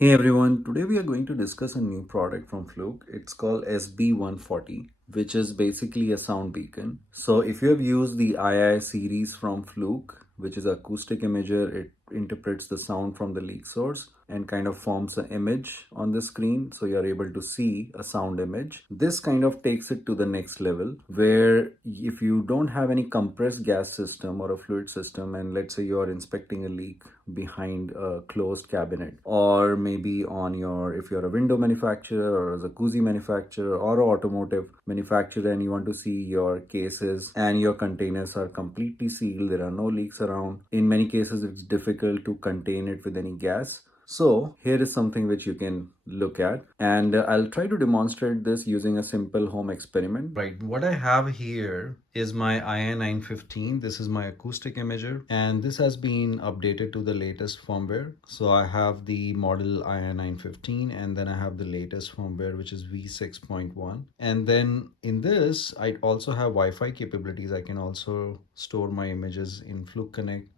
Hey everyone, today we are going to discuss a new product from Fluke. It's called SB140, which is basically a sound beacon. So if you have used the ii series from Fluke, which is Acoustic Imager, it interprets the sound from the leak source and kind of forms an image on the screen, so you're able to see a sound image. This kind of takes it to the next level, where if you don't have any compressed gas system or a fluid system, and let's say you're inspecting a leak behind a closed cabinet, or maybe on your, if you're a window manufacturer or a jacuzzi manufacturer or an automotive manufacturer, and you want to see your cases and your containers are completely sealed, there are no leaks around. In many cases it's difficult to contain it with any gas. So here is something which you can look at, and I'll try to demonstrate this using a simple home experiment. Right, what I have here is my ii915. This is my acoustic imager, and this has been updated to the latest firmware. So I have the model ii915, and then I have the latest firmware, which is v6.1. And then in this, I also have Wi-Fi capabilities. I can also store my images in Fluke Connect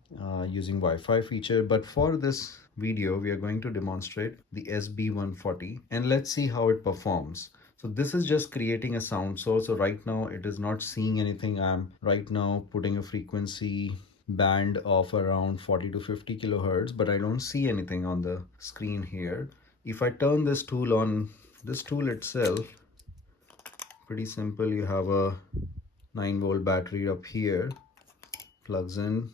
using Wi-Fi feature. But for this video, we are going to demonstrate the SB140, and let's see how it performs. So this is just creating a sound source. So right now it is not seeing anything. I'm right now putting a frequency band of around 40 to 50 kilohertz, but I don't see anything on the screen here. If I turn this tool on, this tool itself, pretty simple. You have a 9-volt battery up here, plugs in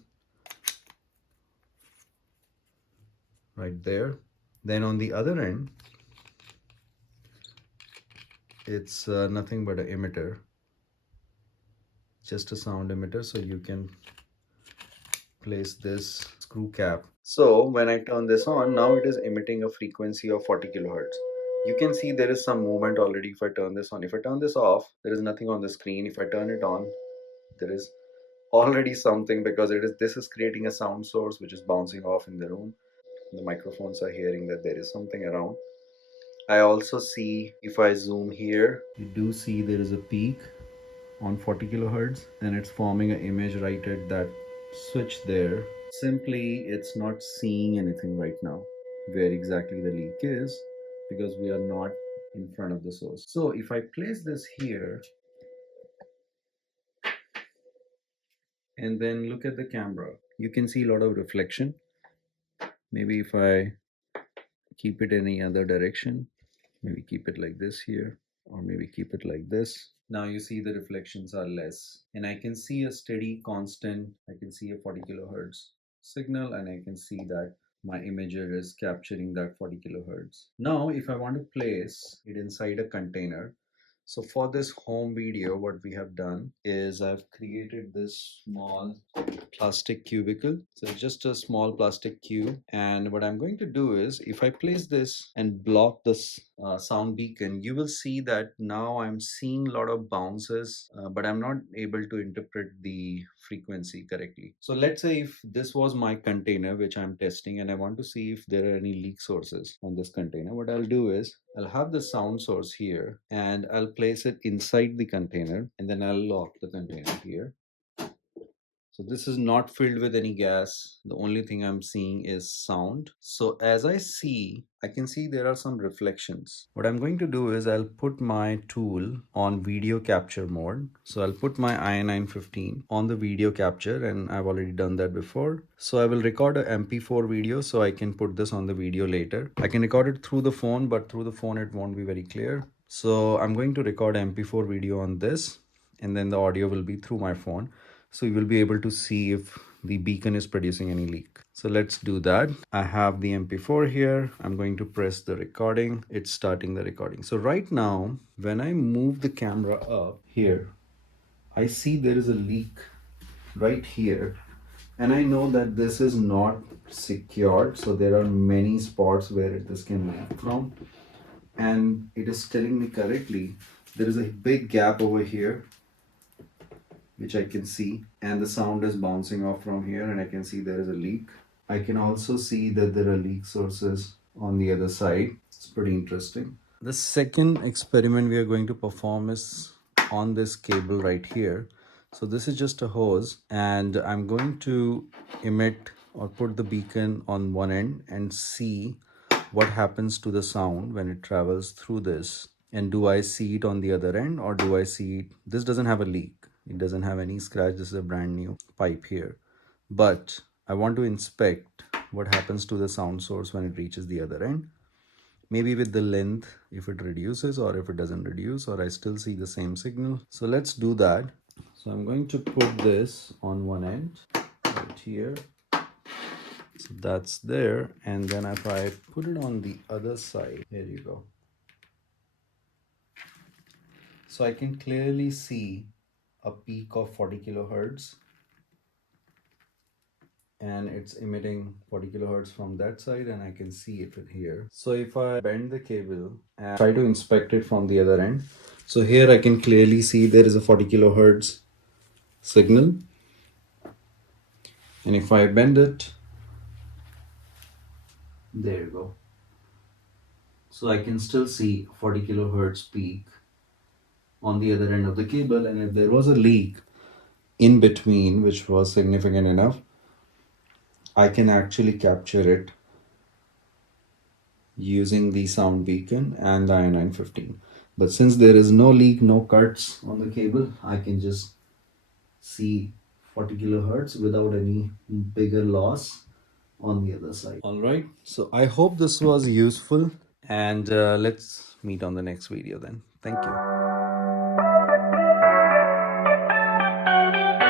right there. Then on the other end, it's nothing but an emitter, just a sound emitter. So you can place this screw cap. So when I turn this on, now it is emitting a frequency of 40 kilohertz. You can see there is some movement already if I turn this on. If I turn this off, there is nothing on the screen. If I turn it on, there is already something, because this is creating a sound source which is bouncing off in the room. The microphones are hearing that there is something around. I also see, if I zoom here, you do see there is a peak on 40 kilohertz, and it's forming an image right at that switch there. Simply, it's not seeing anything right now where exactly the leak is, because we are not in front of the source. So if I place this here and then look at the camera, you can see a lot of reflection. Maybe if I keep it any other direction, maybe keep it like this here, or maybe keep it like this. Now you see the reflections are less, and I can see a steady constant. I can see a 40 kilohertz signal, and I can see that my imager is capturing that 40 kilohertz. Now if I want to place it inside a container, so for this home video, what we have done is I've created this small plastic cubicle. So it's just a small plastic cube, and what I'm going to do is, if I place this and block this sound beacon, you will see that now I'm seeing a lot of bounces, but I'm not able to interpret the frequency correctly. So let's say if this was my container which I'm testing, and I want to see if there are any leak sources on this container, what I'll do is I'll have the sound source here, and I'll place it inside the container, and then I'll lock the container here. So this is not filled with any gas. The only thing I'm seeing is sound. So as I can see there are some reflections. What I'm going to do is I'll put my tool on video capture mode. So I'll put my ii915 on the video capture, and I've already done that before. So I will record a MP4 video, so I can put this on the video later. I can record it through the phone, but through the phone it won't be very clear. So I'm going to record MP4 video on this, and then the audio will be through my phone. So you will be able to see if the beacon is producing any leak. So let's do that. I have the MP4 here. I'm going to press the recording. It's starting the recording. So right now, when I move the camera up here, I see there is a leak right here. And I know that this is not secured. So there are many spots where this can leak from. And it is telling me correctly, there is a big gap over here, which I can see, and the sound is bouncing off from here, and I can see there is a leak. I can also see that there are leak sources on the other side. It's pretty interesting. The second experiment we are going to perform is on this cable right here. So this is just a hose, and I'm going to emit or put the beacon on one end and see what happens to the sound when it travels through this, and do I see it on the other end, or do I see it? This doesn't have a leak, it doesn't have any scratch. This is a brand new pipe here, but I want to inspect what happens to the sound source when it reaches the other end, maybe with the length, if it reduces or if it doesn't reduce, or I still see the same signal. So let's do that. So I'm going to put this on one end right here. So that's there, and then if I put it on the other side, here you go. So I can clearly see a peak of 40 kilohertz, and it's emitting 40 kilohertz from that side, and I can see it here. So if I bend the cable and try to inspect it from the other end, so here I can clearly see there is a 40 kilohertz signal, and if I bend it, there you go. So I can still see 40 kilohertz peak on the other end of the cable, and if there was a leak in between which was significant enough, I can actually capture it using the sound beacon and the ii915. But since there is no leak, no cuts on the cable, I can just see 40 kilohertz without any bigger loss on the other side. All right, so I hope this was useful, and let's meet on the next video then. Thank you.